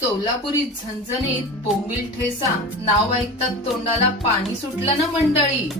सोलापुरी झणझणीत बोंबील ठेसा नाव ऐकतात तोंडाला पाणी सुटलं ना मंडळी?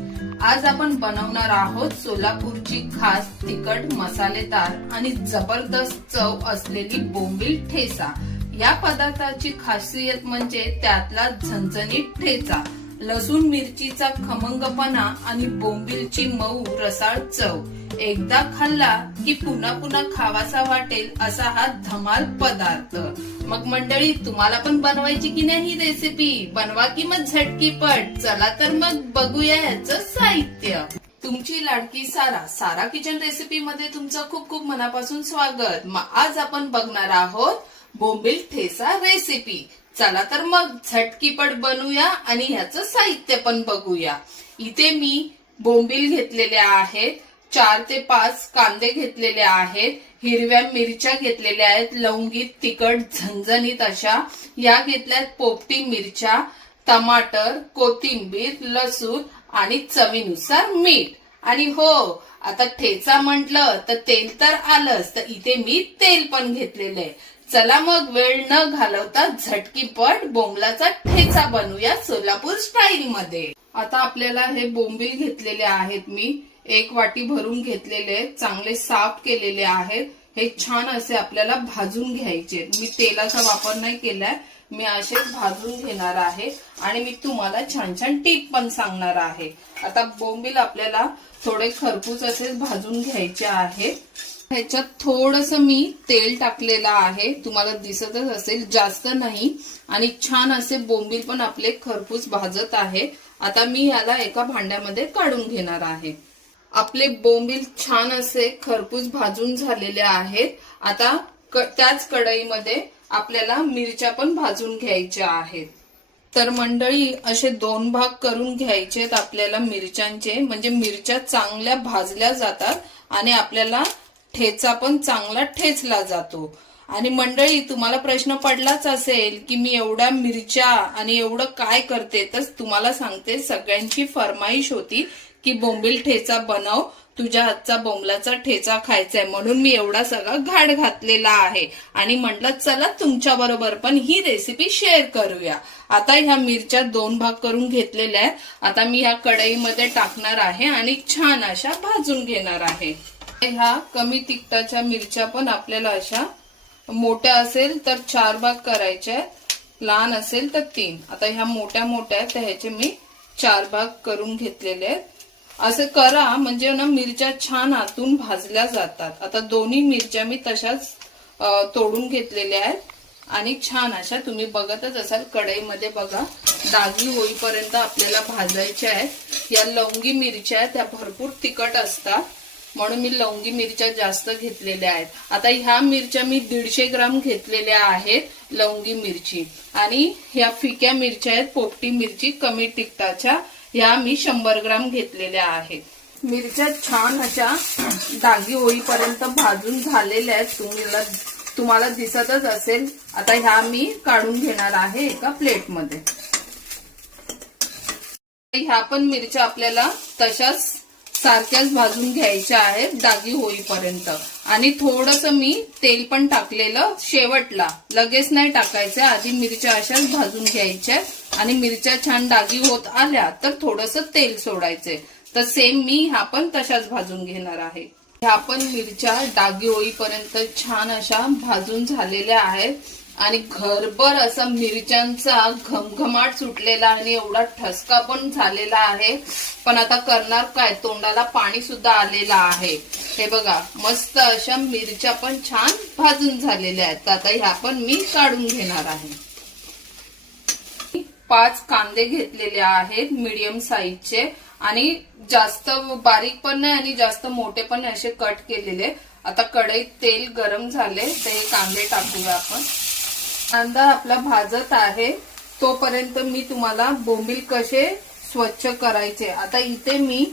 आज आपण बनवणार आहोत सोलापूरची खास तिखट मसालेदार आणि जबरदस्त चव असलेली बोंबील ठेसा. या पदार्थाची खासियत म्हणजे त्यातला झणझणीत ठेचा लसूण मिरचीचा खमंगपणा आणि बोंबीलची मऊ रसाळ चव. एकदा खाल्ला की पुन्हा पुन्हा खावासा वाटेल असा हा धमाल पदार्थ. मग मंडळी तुम्हाला पण बनवायची की नाही ही रेसिपी बनवा की मग झटकी पट चला तर मग बघूया याचं साहित्य. तुमची लाडकी सारा सारा किचन रेसिपी मध्ये तुमचं खूप खूप मनापासून स्वागत. मग आज आपण बघणार आहोत बोंबील ठेसा रेसिपी चला तर मग झटकीपट बनवूया आणि ह्याचं साहित्य पण बघूया. इथे मी बोंबील घेतलेले आहेत चार ते पाच कांदे घेतलेले आहेत हिरव्या मिरच्या घेतलेल्या आहेत लवंगी तिखट झणझणीत अशा. या घेतल्यात पोपटी मिरच्या टमाटर कोथिंबीर लसूण आणि चवीनुसार मीठ. आणि हो आता ठेचा म्हटलं तर तेल तर आलंच तर इथे मी तेल पण घेतलेलं आहे. चला मग वेळ न घालवता झटकीपट बोंबलाचा ठेचा बनवूया सोलापूर स्टाईल मध्ये. आता आपल्याला हे बोंबील घेतलेले आहेत मी. एक वाटी भरून घेतलेले आहेत चांगले साफ केलेले आहेत. हे छान असे आपल्याला भाजून घ्यायचे मी तेलाचा वापर नाही केलाय. मी असेच भाजून घेणार आहे. आणि मी तुम्हाला छान छान टीप पण सांगणार आहे. आता बोंबील आपल्याला थोडे खरपूस असेच भाजून घ्यायचे आहे. ह्याच्यात थोडस मी तेल टाकलेलं आहे. तुम्हाला दिसतच असेल जास्त नाही. आणि छान असे बोंबील पण आपले खरपूस भाजत आहे. आता मी याला एका भांड्यामध्ये काढून घेणार आहे. आपले बोंबील छान असे खरपूस भाजून झालेले आहेत. आता त्याच कढईमध्ये आपल्याला मिरच्या पण भाजून घ्यायच्या आहेत. तर मंडळी असे दोन भाग करून घ्यायचे आहेत आपल्याला मिरच्यांचे. म्हणजे मिरच्या चांगल्या भाजल्या जातात आणि आपल्याला ठेचा पण चांगला ठेचला जातो. आणि मंडळी तुम्हाला प्रश्न पडलाच असेल की मी एवढ्या मिरच्या आणि एवढं काय करते तर तुम्हाला सांगते सगळ्यांची फरमाईश होती. की बोंबील ठेचा बनव तुझ्या हातचा बोंबलाचा ठेचा खायचा आहे म्हणून मी एवढा सगळा घाट घातलेला आहे. आणि म्हटलं चला तुमच्या बरोबर पण ही रेसिपी शेअर करूया. आता ह्या मिरच्या दोन भाग करून घेतलेल्या आहेत. आता मी ह्या कढईमध्ये टाकणार आहे आणि छान अशा भाजून घेणार आहे. ह्या कमी तिखटाच्या मिरच्या पण आपल्याला अशा मोठ्या असेल तर चार भाग करायच्या आहेत. लहान असेल तर तीन. आता ह्या मोठ्या मोठ्या आहेत ह्याचे मी चार भाग करून घेतलेले आहेत. असं करा म्हणजे ना मिरच्या छान आतून भाजल्या जातात. आता दोन्ही मिरच्या मी तशाच तोडून घेतलेल्या आहेत. आणि छान अशा तुम्ही बघतच असाल कढईमध्ये बघा डागी होईपर्यंत आपल्याला भाजायच्या आहेत. या लवंगी मिरच्या आहेत त्या भरपूर तिखट असतात. म्हणून मी लवंगी मिरच्या जास्त घेतलेल्या आहेत. आता ह्या मिरच्या मी दीडशे ग्राम घेतलेल्या आहेत लवंगी मिरची. आणि ह्या फिक्या मिरच्या आहेत पोपटी मिरची कमी तिखटाच्या. ह्या मी शंभर ग्राम घेतलेल्या आहेत. मिरच्या छान अशा डागी होईपर्यंत भाजून झालेल्या आहेत. तुम्हाला तुम्हाला दिसतच असेल. आता ह्या मी काढून घेणार आहे एका प्लेटमध्ये. ह्या पण मिरच्या आपल्याला तशाच सारख्याच भाजून घ्यायच्या आहेत डागी होईपर्यंत. आणि थोडस मी तेल पण टाकलेलं शेवटला. लगेच नाही टाकायचं आधी मिरच्या अशाच भाजून घ्यायच्या. आणि मिरच्या छान डागी होत आल्या तर थोडस तेल सोडायचंय. तर सेम मी ह्या पण तशाच भाजून घेणार आहे. ह्या पण मिरच्या डागी होईपर्यंत छान अशा भाजून झालेल्या आहेत. आणि घरभर असा मिरच्यांचा घमघमाट सुटलेला आणि एवढा ठसका पण झालेला आहे. पण आता करणार काय? तोंडाला पाणी सुद्धा आलेलं आहे. हे बघा मस्त अशा मिरच्या पण छान भाजून झालेल्या आहेत. आता ह्या पण मी काढून घेणार आहे. पाच कांदे घेतलेले आहेत मीडियम साईजचे आणि जास्त बारीक पण नाही आणि जास्त मोठे पण असे कट केलेले. आता कढईत तेल गरम झाले. तर हे कांदे टाकूया आपण. कांदा आपला भाजत आहे तोपर्यंत मी तुम्हाला बोंबील कसे स्वच्छ करायचे? आता इथे मी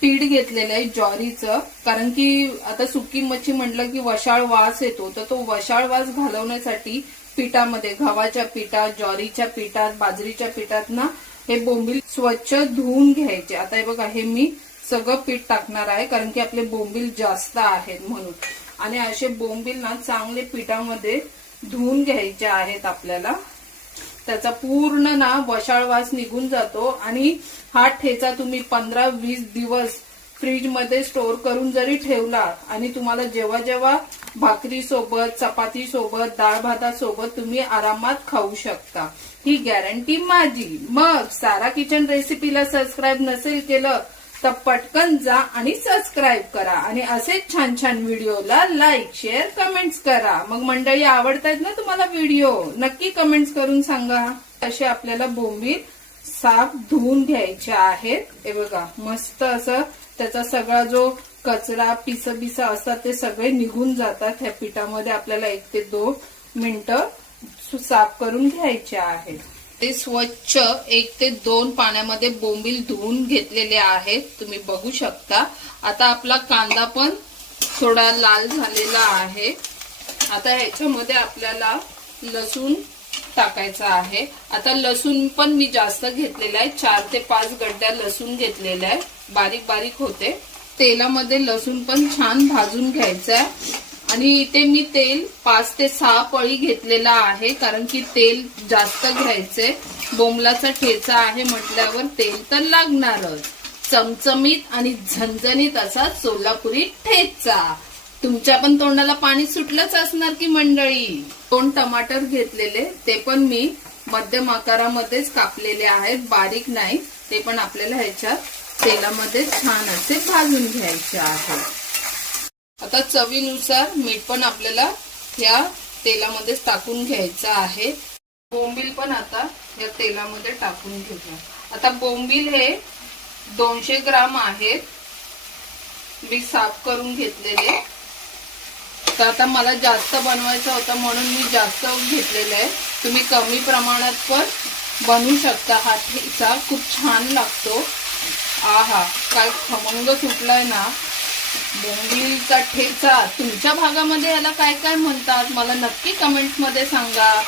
पीठ घेतलेलं आहे ज्वारीचं कारण की आता सुकी मच्छी म्हटलं की वशाळ वास येतो तर तो वशाळ वास घालवण्यासाठी पिठामध्ये गव्हाच्या पिठात ज्वारीच्या पिठात बाजरीच्या पिठात ना हे बोंबील स्वच्छ धुवून घ्यायचे. आता हे बघा हे मी सगळं पीठ टाकणार आहे कारण की आपले बोंबील जास्त आहेत म्हणून. आणि असे बोंबील ना चांगले पिठामध्ये धुवून घ्यायच्या आहेत आपल्याला. त्याचा पूर्ण ना वशाळ वास निघून जातो आणि हा ठेचा तुम्ही पंधरा वीस दिवस फ्रीजमध्ये स्टोर करून जरी ठेवला आणि तुम्हाला जेव्हा जेव्हा भाकरी सोबत चपाती सोबत डाळ भातासोबत तुम्ही आरामात खाऊ शकता. ही गॅरंटी माझी. मग सारा किचन रेसिपीला सबस्क्राईब नसेल केलं तर पटकन जा आणि सबस्क्राईब करा. आणि असेच छान छान व्हिडिओला लाईक शेअर कमेंट्स करा. मग मंडळी आवडतायत ना तुम्हाला व्हिडिओ? नक्की कमेंट्स करून सांगा. असे आपल्याला बोंबील साफ धुवून घ्यायचे आहेत. हे बघा मस्त असं त्याचा सगळा जो कचरा पिस बिस असतात ते सगळे निघून जातात. ह्या पिठामध्ये आपल्याला एक ते दोन मिनिटं साफ करून घ्यायचे आहेत. ते स्वच्छ एक ते दोन पाण्यामध्ये बोंबील धुवून घेतलेले आहेत. तुम्ही बघू शकता. आता आपला कांदा पण थोडा लाल झालेला आहे. आता ह्याच्यामध्ये आपल्याला लसूण टाकायचा आहे. आता लसूण पण मी जास्त घेतलेला आहे. चार ते पाच गड्ड्या लसूण घेतलेल्या आहे. बारीक बारीक होते. तेलामध्ये लसूण पण छान भाजून घ्यायचं आहे आणि इथे मी तेल पाच ते सहा पळी घेतलेला आहे कारण की तेल जास्त घ्यायचंय. बोंबलाचा ठेचा आहे म्हटल्यावर तेल तर लागणारच. चमचमीत आणि झणझणीत असा सोलापुरी ठेचा. तुमच्या पण तोंडाला पाणी सुटलंच असणार की मंडळी? दोन टमाटर घेतलेले ते पण मी मध्यम आकारामध्येच कापलेले आहेत. बारीक नाही ते पण आपल्याला ह्याच्यात तेलामध्ये छान असे भाजून घ्यायचे आहे आता चवीनुसार मीठ पण आपल्याला ह्या तेलामध्येच टाकून घ्यायचं आहे. बोंबील पण आता या तेलामध्ये टाकून घेऊया. आता बोंबील हे दोनशे ग्राम आहेत. मी साफ करून घेतलेले. तर आता मला जास्त बनवायचं होतं म्हणून मी जास्त घेतलेलं आहे. तुम्ही कमी प्रमाणात पण बनवू शकता. हा ठेचा खूप छान लागतो. आहा काय खमंग सुटलाय ना. बोंबिलचा ठेचा. तुमच्या भागामध्ये याला काय काय म्हणतात? मला नक्की कमेंटमध्ये सांगा.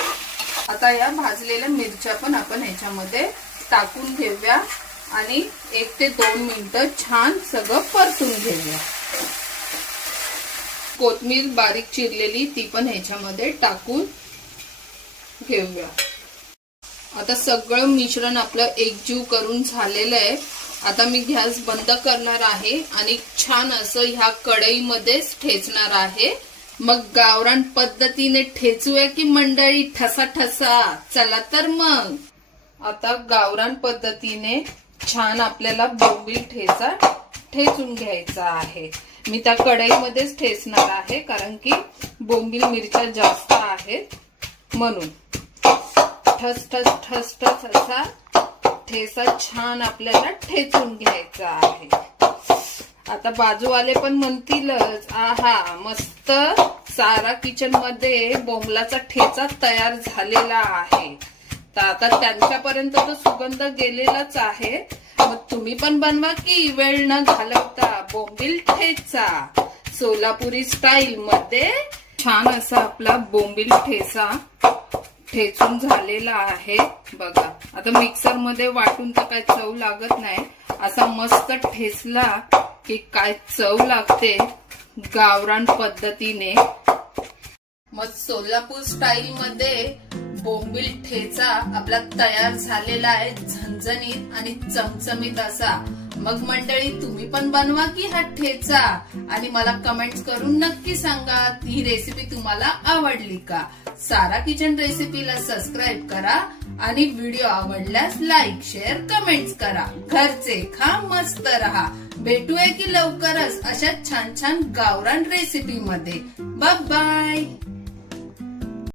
आता या भाजलेल्या मिरच्या पण आपण ह्याच्यामध्ये टाकून घेऊया. आणि एक ते दोन मिनटं छान सगळं परतून घेऊया. कोथमीर बारीक चिरलेली ती पण ह्याच्यामध्ये टाकून घेऊया. आता सगळं मिश्रण आपलं एकजीव करून झालेलं आहे. आता मी गॅस बंद करणार आहे आणि छान असं ह्या कढईमध्येच ठेचणार आहे. मग गावरान पद्धतीने ठेचूया की मंडळी ठसा ठसा? चला तर मग. आता गावरान पद्धतीने छान आपल्याला बोंबील ठेचा ठेचून घ्यायचा आहे. मी त्या कढईमध्येच ठेचणार आहे कारण की बोंबील मिरच्या जास्त आहेत म्हणून. ठस ठस ठस ठस असा ठेचा छान आपल्याला ठेचून घ्यायचा आहे. आता बाजूवाले पण म्हणतीलच आहा मस्त सारा किचनमध्ये बोंबलाचा ठेचा तयार झालेला आहे. तर आता त्यांच्यापर्यंत तो सुगंध गेलेलाच आहे. मग तुम्ही पण बनवा की वेळ न घालवता. बोंबील ठेचा सोलापुरी स्टाईल मध्ये. छान असा आपला बोंबील ठेचा. ठेचून झालेला आहे. बघा. आता मिक्सरमध्ये वाटून तर काय चव लागत नाही. असा मस्त ठेचला की काय चव लागते गावरान पद्धतीने. मग सोलापूर स्टाईल मध्ये बोंबील ठेचा आपला तयार झालेला आहे झणझणीत आणि चमचमीत असा. मग मंडळी तुम्ही पण बनवा की हा ठेचा? आणि मला कमेंट्स करून नक्की सांगा ही रेसिपी तुम्हाला आवडली का? सारा किचन रेसिपीला सबस्क्राईब करा आणि व्हिडिओ आवडल्यास लाईक शेअर कमेंट्स करा. घरचे खा मस्त रहा. भेटूया की लवकरच अशा छान छान गावरान रेसिपी मध्ये. बाय